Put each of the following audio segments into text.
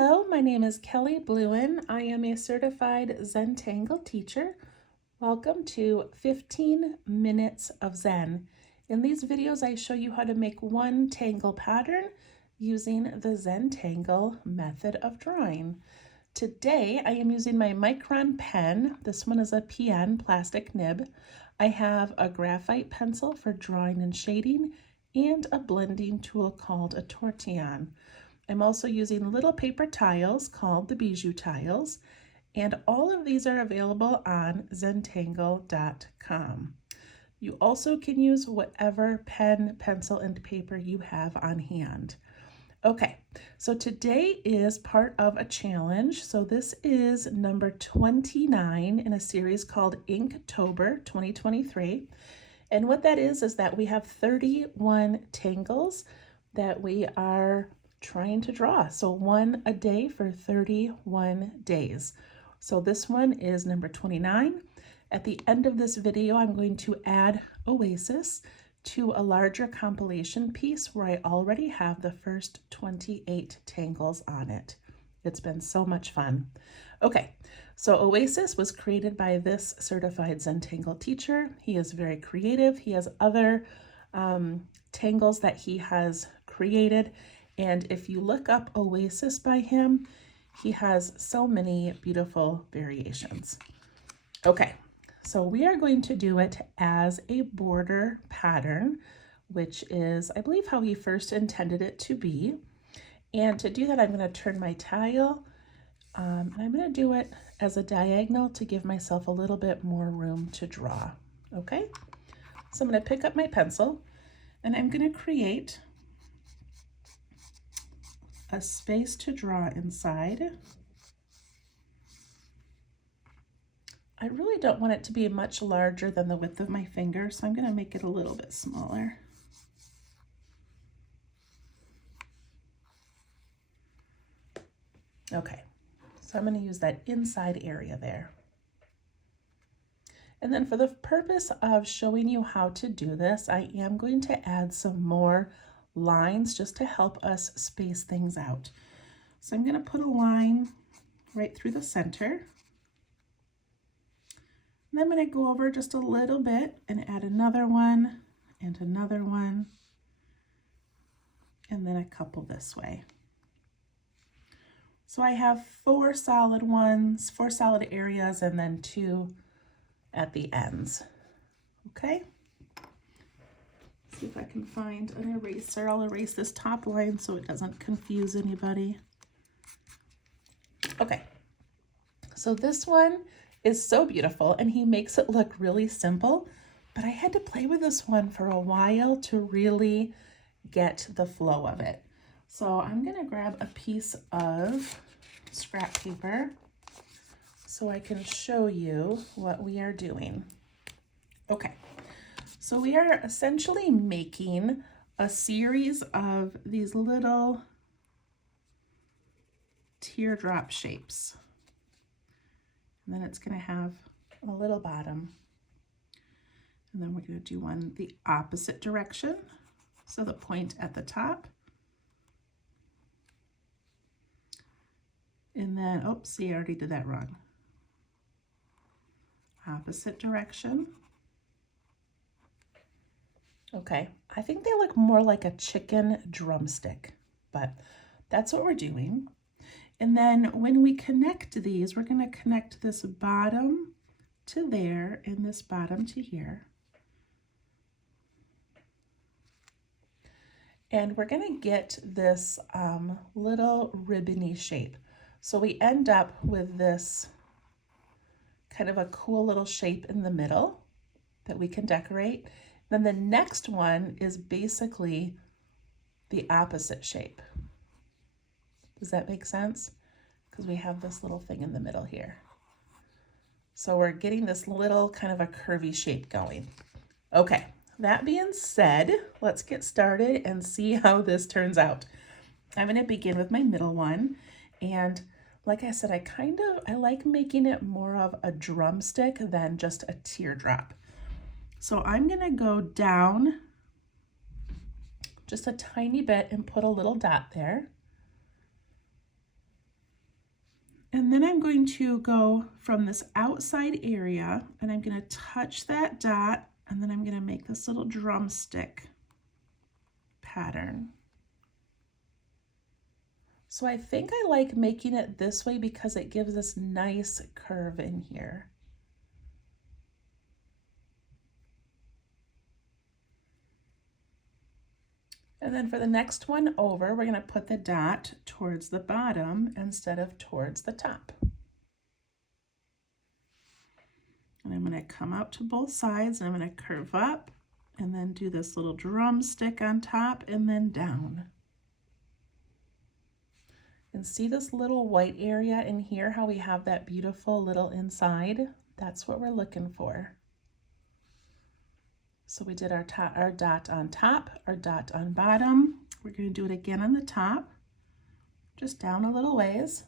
Hello, my name is Kelly Bluen. I am a certified Zen Tangle teacher. Welcome to 15 Minutes of Zen. In these videos, I show you how to make one tangle pattern using the Zen Tangle method of drawing. Today, I am using my micron pen. This one is a PN plastic nib. I have a graphite pencil for drawing and shading and a blending tool called a tortillon. I'm also using little paper tiles called the bijou tiles, and all of these are available on zentangle.com. You also can use whatever pen, pencil, and paper you have on hand. Okay, so today is part of a challenge. So this is number 29 in a series called Inktober 2023. And what that is that we have 31 tangles that we are trying to draw. So one a day for 31 days. So this one is number 29. At the end of this video, I'm going to add Oasis to a larger compilation piece where I already have the first 28 tangles on it. It's been so much fun. Okay, so Oasis was created by this certified Zen Tangle teacher. He is very creative. He has other tangles that he has created. And if you look up Oasis by him, he has so many beautiful variations. Okay, so we are going to do it as a border pattern, which is, I believe, how he first intended it to be. And to do that, I'm going to turn my tile, and I'm going to do it as a diagonal to give myself a little bit more room to draw. Okay, so I'm going to pick up my pencil, and I'm going to create a space to draw inside. I really don't want it to be much larger than the width of my finger, so I'm going to make it a little bit smaller. Okay, so I'm going to use that inside area there. And then for the purpose of showing you how to do this, I am going to add some more lines just to help us space things out. So I'm going to put a line right through the center. And I'm going to go over just a little bit and add another one, and then a couple this way. So I have 4 solid ones, 4 solid areas, and then 2 at the ends. Okay? See if I can find an eraser. I'll erase this top line so it doesn't confuse anybody. Okay, so this one is so beautiful, and he makes it look really simple, but I had to play with this one for a while to really get the flow of it. So I'm gonna grab a piece of scrap paper so I can show you what we are doing. Okay. So we are essentially making a series of these little teardrop shapes. And then it's going to have a little bottom. And then we're going to do one the opposite direction. So the point at the top. And then, oops, see, I already did that wrong. Opposite direction. Okay, I think they look more like a chicken drumstick, but that's what we're doing. And then when we connect these, we're going to connect this bottom to there and this bottom to here. And we're going to get this little ribbony shape. So we end up with this kind of a cool little shape in the middle that we can decorate. Then the next one is basically the opposite shape. Does that make sense? Because we have this little thing in the middle here. So we're getting this little kind of a curvy shape going. Okay, that being said, let's get started and see how this turns out. I'm going to begin with my middle one. And like I said, I like making it more of a drumstick than just a teardrop. So I'm going to go down just a tiny bit and put a little dot there. And then I'm going to go from this outside area and I'm going to touch that dot, and then I'm going to make this little drumstick pattern. So I think I like making it this way because it gives this nice curve in here. And then for the next one over, we're going to put the dot towards the bottom instead of towards the top. And I'm going to come out to both sides, and I'm going to curve up and then do this little drumstick on top and then down. And see this little white area in here, how we have that beautiful little inside? That's what we're looking for. So we did our dot on top, our dot on bottom. We're going to do it again on the top, just down a little ways.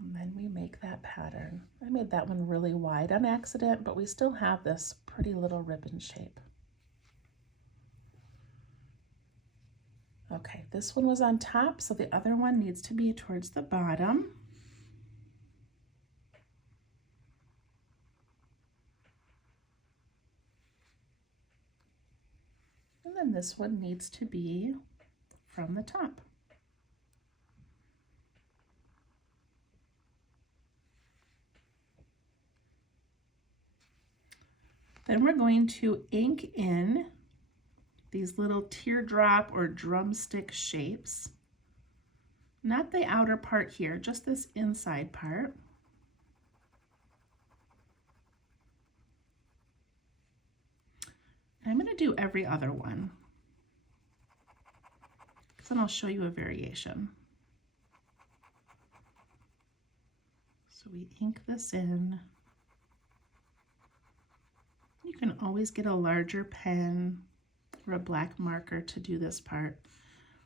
And then we make that pattern. I made that one really wide on accident, but we still have this pretty little ribbon shape. Okay, this one was on top, so the other one needs to be towards the bottom. And then this one needs to be from the top. Then we're going to ink in these little teardrop or drumstick shapes. Not the outer part here, just this inside part. And I'm going to do every other one, because then I'll show you a variation. So we ink this in. You can always get a larger pen or a black marker to do this part.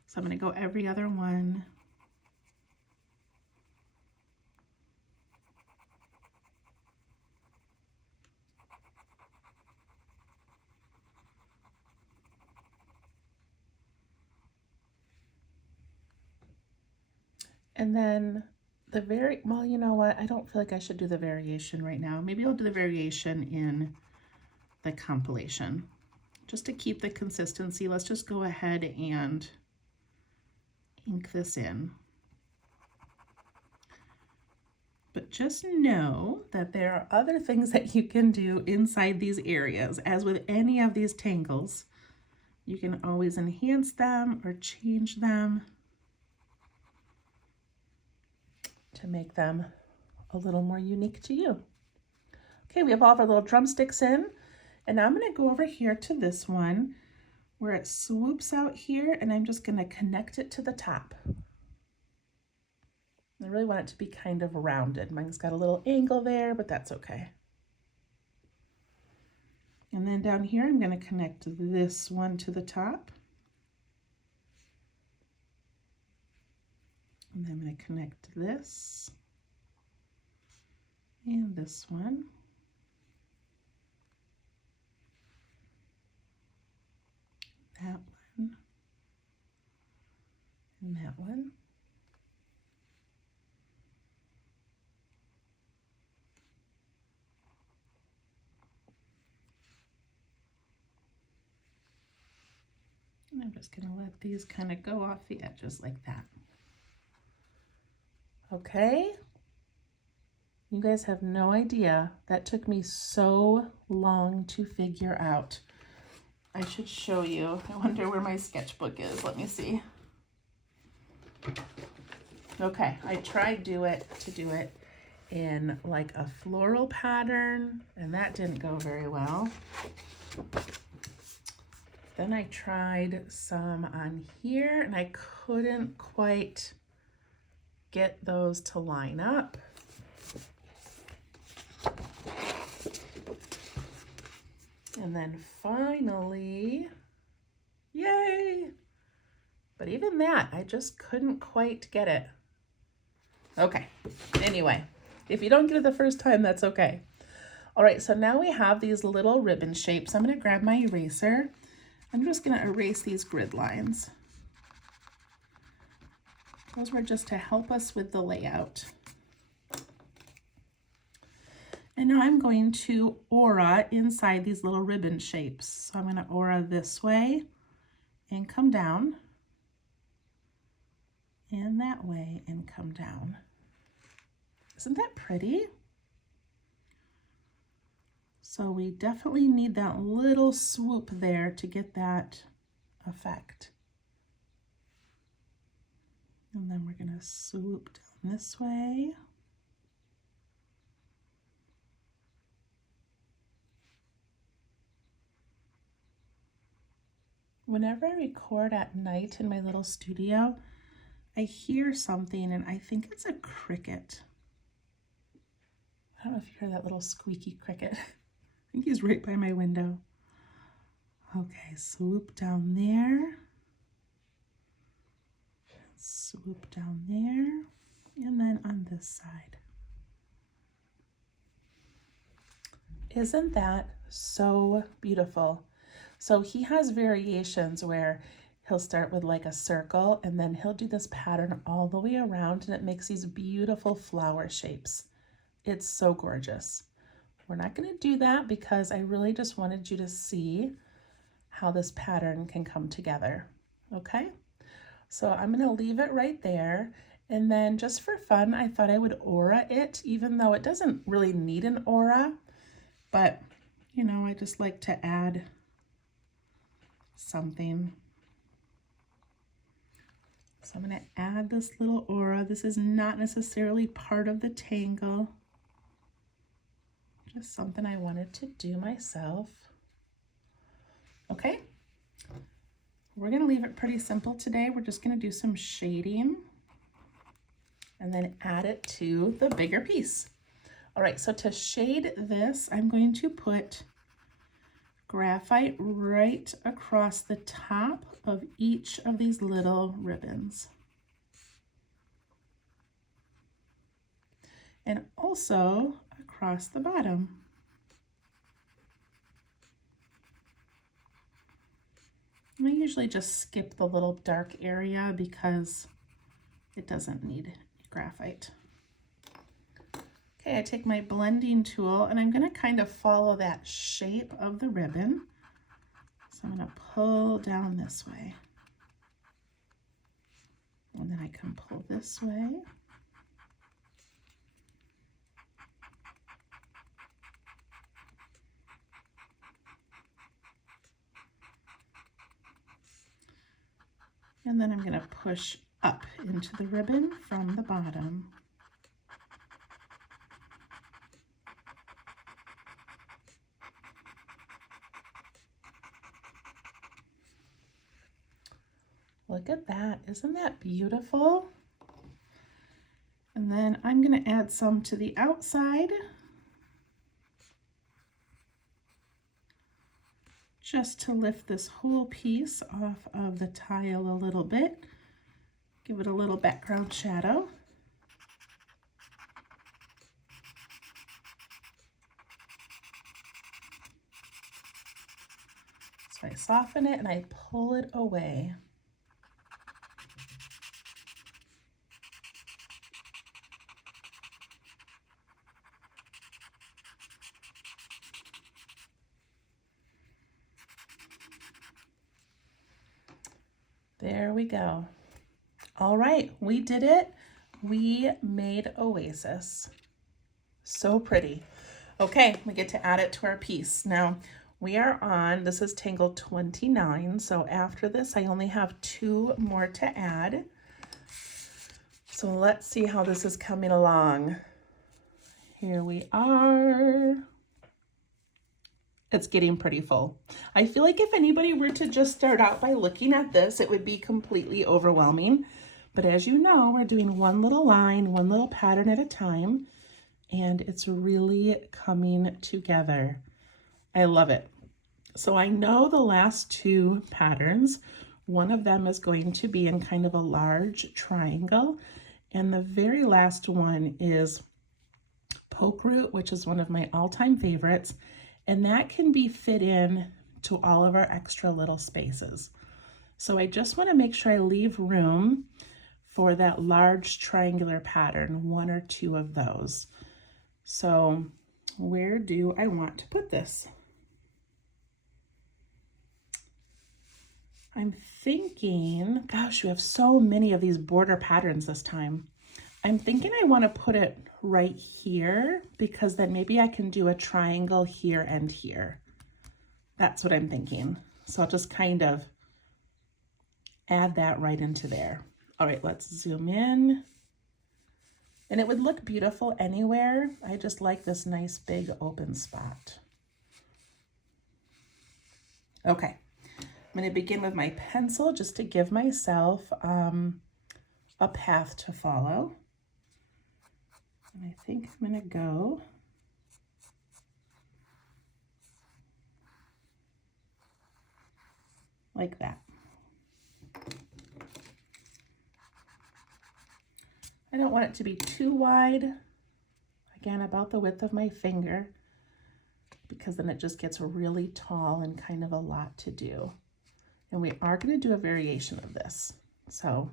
So I'm going to go every other one. And then well, you know what? I don't feel like I should do the variation right now. Maybe I'll do the variation in the compilation. Just to keep the consistency, let's just go ahead and ink this in. But just know that there are other things that you can do inside these areas. As with any of these tangles, you can always enhance them or change them to make them a little more unique to you. Okay, we have all of our little drumsticks in, and now I'm going to go over here to this one where it swoops out here, and I'm just going to connect it to the top. I really want it to be kind of rounded. Mine's got a little angle there, but that's okay. And then down here, I'm going to connect this one to the top. And then I'm going to connect this and this one. That one. And that one. And I'm just going to let these kind of go off the edges like that. Okay, you guys have no idea. That took me so long to figure out. I should show you. I wonder where my sketchbook is. Let me see. Okay, I tried to do it in like a floral pattern, and that didn't go very well. Then I tried some on here, and I couldn't quite get those to line up. And then finally, yay! But even that, I just couldn't quite get it. Okay, anyway, if you don't get it the first time, that's okay. All right, so now we have these little ribbon shapes. I'm gonna grab my eraser. I'm just going to erase these grid lines. Those were just to help us with the layout. And now I'm going to aura inside these little ribbon shapes. So I'm going to aura this way and come down, and that way and come down. Isn't that pretty? So we definitely need that little swoop there to get that effect. And then we're going to swoop down this way. Whenever I record at night in my little studio, I hear something and I think it's a cricket. I don't know if you hear that little squeaky cricket. I think he's right by my window. Okay, swoop down there. Swoop down there. And then on this side. Isn't that so beautiful? So he has variations where he'll start with like a circle and then he'll do this pattern all the way around and it makes these beautiful flower shapes. It's so gorgeous. We're not going to do that because I really just wanted you to see how this pattern can come together. Okay, so I'm going to leave it right there. And then just for fun, I thought I would aura it, even though it doesn't really need an aura. But, you know, I just like to add something. So I'm going to add this little aura. This is not necessarily part of the tangle. Just something I wanted to do myself. Okay. We're going to leave it pretty simple today. We're just going to do some shading and then add it to the bigger piece. All right, so to shade this, I'm going to put graphite right across the top of each of these little ribbons. And also across the bottom. I usually just skip the little dark area because it doesn't need graphite. Okay, I take my blending tool and I'm going to kind of follow that shape of the ribbon. So I'm going to pull down this way. And then I can pull this way. And then I'm going to push up into the ribbon from the bottom. Look at that. Isn't that beautiful? And then I'm going to add some to the outside. Just to lift this whole piece off of the tile a little bit. Give it a little background shadow. So I soften it and I pull it away. There we go. All right, we did it. We made Oasis. So pretty. Okay, we get to add it to our piece. Now, we are on, this is Tangle 29, so after this, I only have 2 more to add. So let's see how this is coming along. Here we are. It's getting pretty full. I feel like if anybody were to just start out by looking at this, it would be completely overwhelming. But as you know, we're doing one little line, one little pattern at a time, and it's really coming together. I love it. So I know the last 2 patterns, one of them is going to be in kind of a large triangle, and the very last one is poke root, which is one of my all-time favorites. And that can be fit in to all of our extra little spaces. So I just want to make sure I leave room for that large triangular pattern, one or two of those. So where do I want to put this? I'm thinking, gosh, we have so many of these border patterns this time. I'm thinking I want to put it right here because then maybe I can do a triangle here and here. That's what I'm thinking. So I'll just kind of add that right into there. All right, let's zoom in. And it would look beautiful anywhere. I just like this nice big open spot. Okay, I'm going to begin with my pencil just to give myself a path to follow. And I think I'm going to go like that. I don't want it to be too wide, again, about the width of my finger, because then it just gets really tall and kind of a lot to do. And we are going to do a variation of this. So,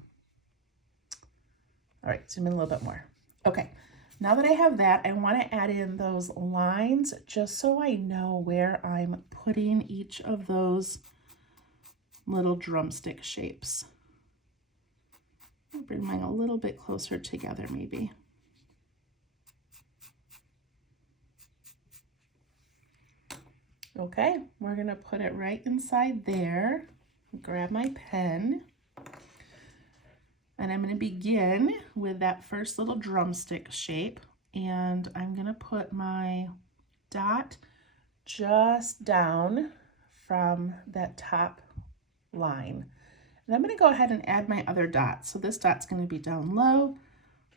all right, zoom in a little bit more. Okay, now that I have that, I want to add in those lines just so I know where I'm putting each of those little drumstick shapes. I'll bring mine a little bit closer together maybe. Okay, we're going to put it right inside there. Grab my pen. And I'm going to begin with that first little drumstick shape. And I'm going to put my dot just down from that top line. And I'm going to go ahead and add my other dots. So this dot's going to be down low.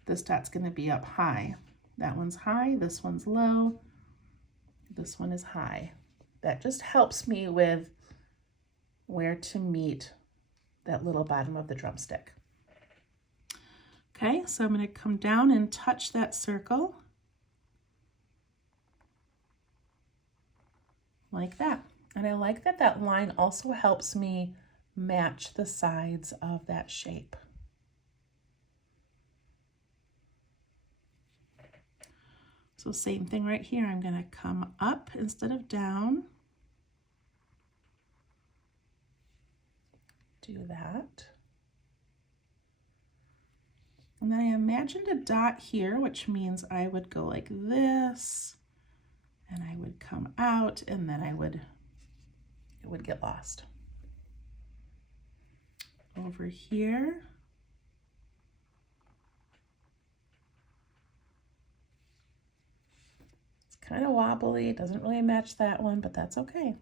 This dot's going to be up high. That one's high. This one's low. This one is high. That just helps me with where to meet that little bottom of the drumstick. Okay, so I'm going to come down and touch that circle like that. And I like that that line also helps me match the sides of that shape. So same thing right here. I'm going to come up instead of down. Do that. And then I imagined a dot here, which means I would go like this, and I would come out, and then it would get lost. Over here. It's kind of wobbly, doesn't really match that one, but that's okay.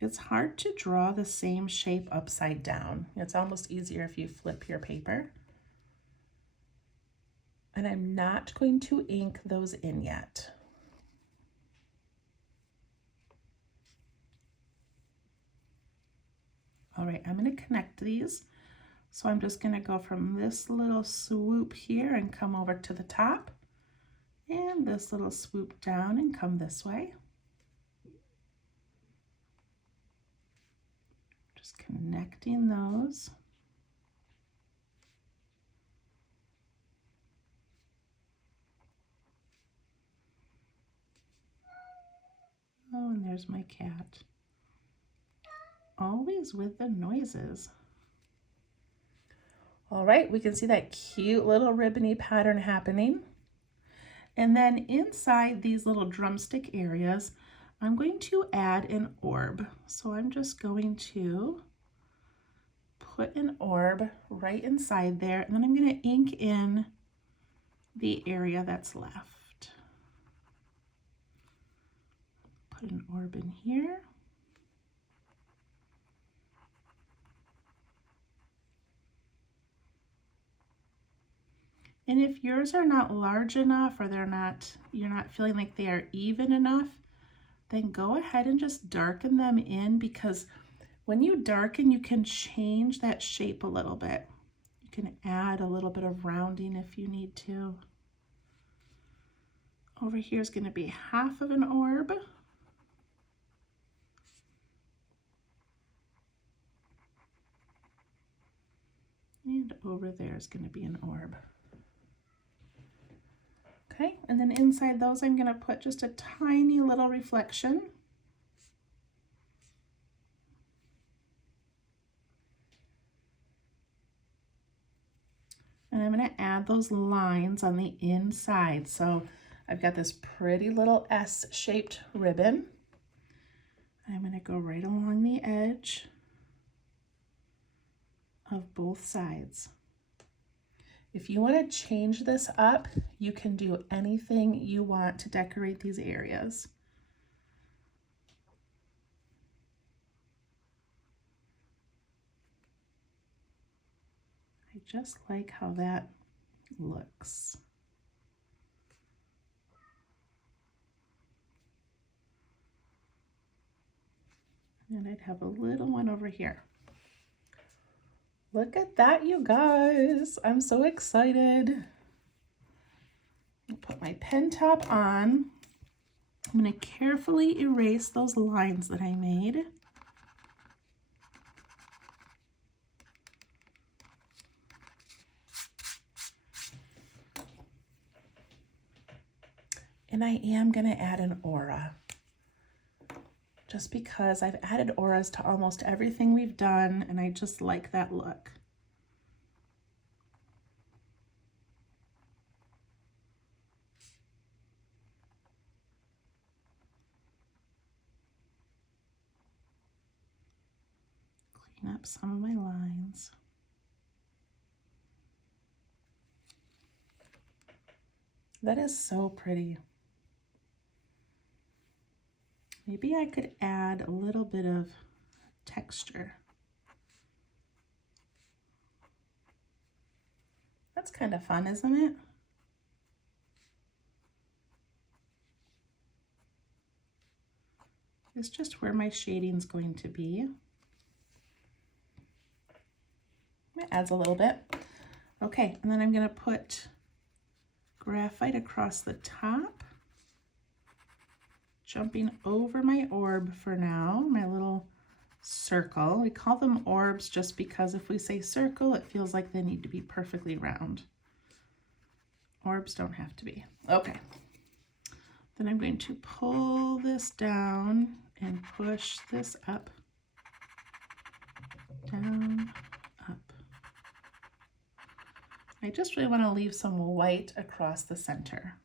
It's hard to draw the same shape upside down. It's almost easier if you flip your paper. And I'm not going to ink those in yet. All right, I'm going to connect these. So I'm just going to go from this little swoop here and come over to the top, and this little swoop down and come this way. Just connecting those. Oh, and there's my cat. Always with the noises. All right, we can see that cute little ribbony pattern happening. And then inside these little drumstick areas, I'm going to add an orb. So I'm just going to put an orb right inside there, and then I'm going to ink in the area that's left. Put an orb in here. And if yours are not large enough, or you're not feeling like they are even enough, then go ahead and just darken them in, because when you darken, you can change that shape a little bit. You can add a little bit of rounding if you need to. Over here is going to be half of an orb. And over there is going to be an orb. Okay, and then inside those I'm going to put just a tiny little reflection. And I'm going to add those lines on the inside. So I've got this pretty little S-shaped ribbon. I'm going to go right along the edge of both sides. If you want to change this up, you can do anything you want to decorate these areas. I just like how that looks. And I'd have a little one over here. Look at that, you guys. I'm so excited. I'll put my pen top on. I'm going to carefully erase those lines that I made. And I am going to add an aura, just because I've added auras to almost everything we've done, and I just like that look. Clean up some of my lines. That is so pretty. Maybe I could add a little bit of texture. That's kind of fun, isn't it? It's just where my shading's going to be. It adds a little bit. Okay, and then I'm going to put graphite across the top, jumping over my orb for now, my little circle. We call them orbs just because if we say circle, it feels like they need to be perfectly round. Orbs don't have to be. Okay. Then I'm going to pull this down and push this up, down, up. I just really want to leave some white across the center.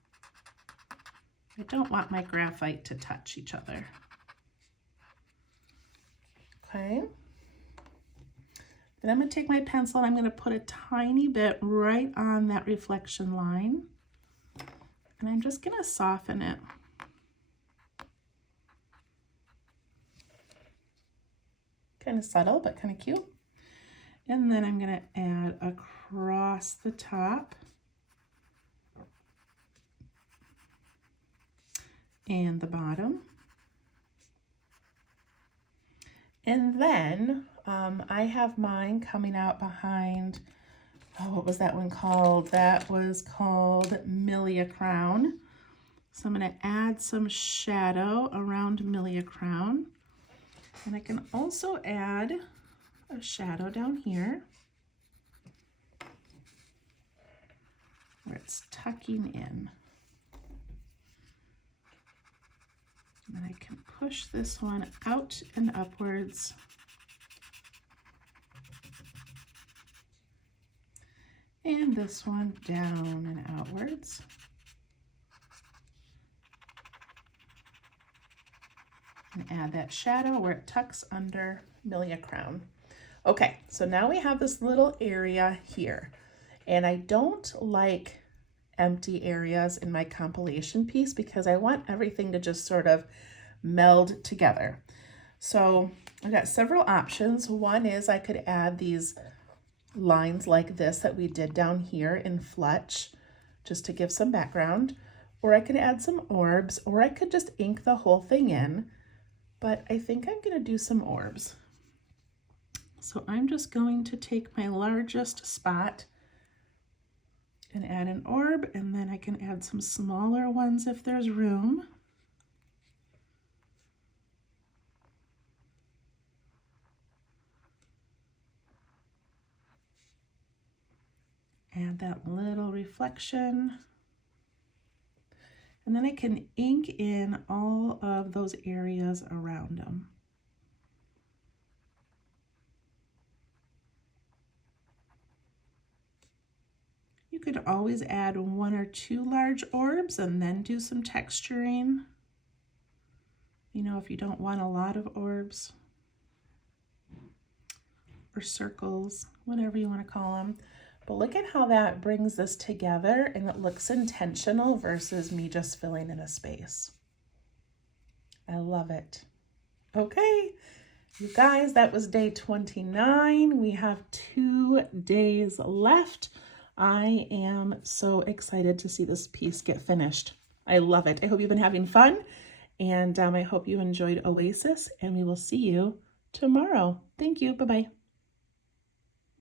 I don't want my graphite to touch each other. Okay. Then I'm going to take my pencil and I'm going to put a tiny bit right on that reflection line. And I'm just going to soften it. Kind of subtle, but kind of cute. And then I'm going to add across the top and the bottom. And then I have mine coming out behind, oh, what was that one called? That was called Milia Crown. So I'm going to add some shadow around Milia Crown. And I can also add a shadow down here where it's tucking in. And then I can push this one out and upwards. And this one down and outwards. And add that shadow where it tucks under Milia Crown. Okay, so now we have this little area here. And I don't like empty areas in my compilation piece because I want everything to just sort of meld together. So I've got several options. One is I could add these lines like this that we did down here in Fletch just to give some background, or I could add some orbs, or I could just ink the whole thing in, but I think I'm going to do some orbs. So I'm just going to take my largest spot and add an orb, and then I can add some smaller ones if there's room. Add that little reflection. And then I can ink in all of those areas around them. You could always add 1 or 2 large orbs and then do some texturing. You know, if you don't want a lot of orbs or circles, whatever you want to call them. But look at how that brings this together and it looks intentional versus me just filling in a space. I love it. Okay, you guys, that was day 29. We have 2 days left. I am so excited to see this piece get finished. I love it. I hope you've been having fun, and I hope you enjoyed Oasis, and we will see you tomorrow. Thank you. Bye-bye.